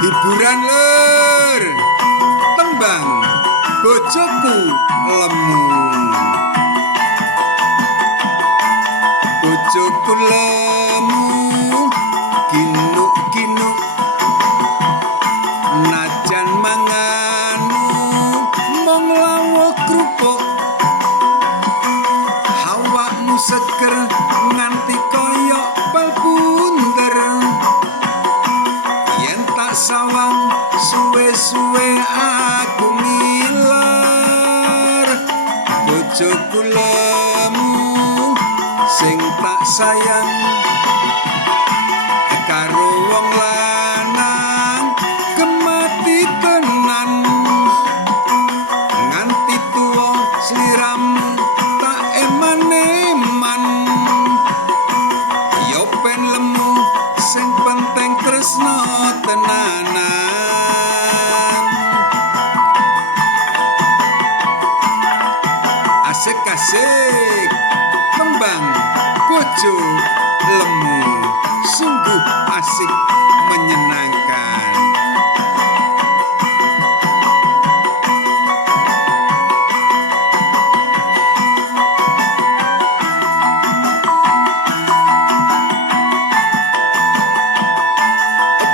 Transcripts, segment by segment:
Hiburan lur tembang bojoku lemu bojoku lemu ginuk-ginuk najan manganu mong lawuh krupuk hawakmu seger nganti koyok bal bunder yen tak sawang suwe-suwe aku ngiler bojoku lemu sing tak sayang karo wong lanang kemati tenan nganti tuwa sliramu tak eman-eman yo ben lemu sing penting tresno tenanan asik-asik tembang bojo lemu sungguh asik menyenangkan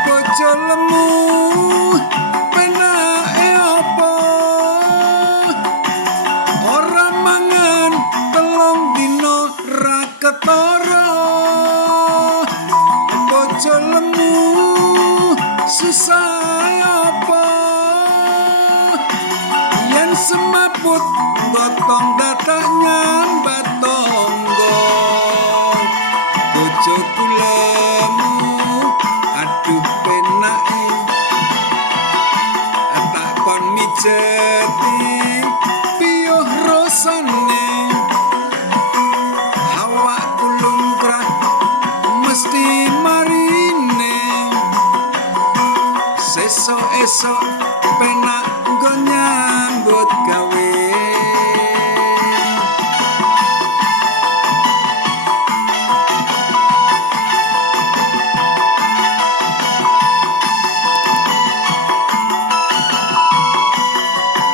bojo lemu penake apa ora mangan telung dina ra ketara bojo lemu susah apa yen semaput gotong dadak nyambat tonggo bojoku lemu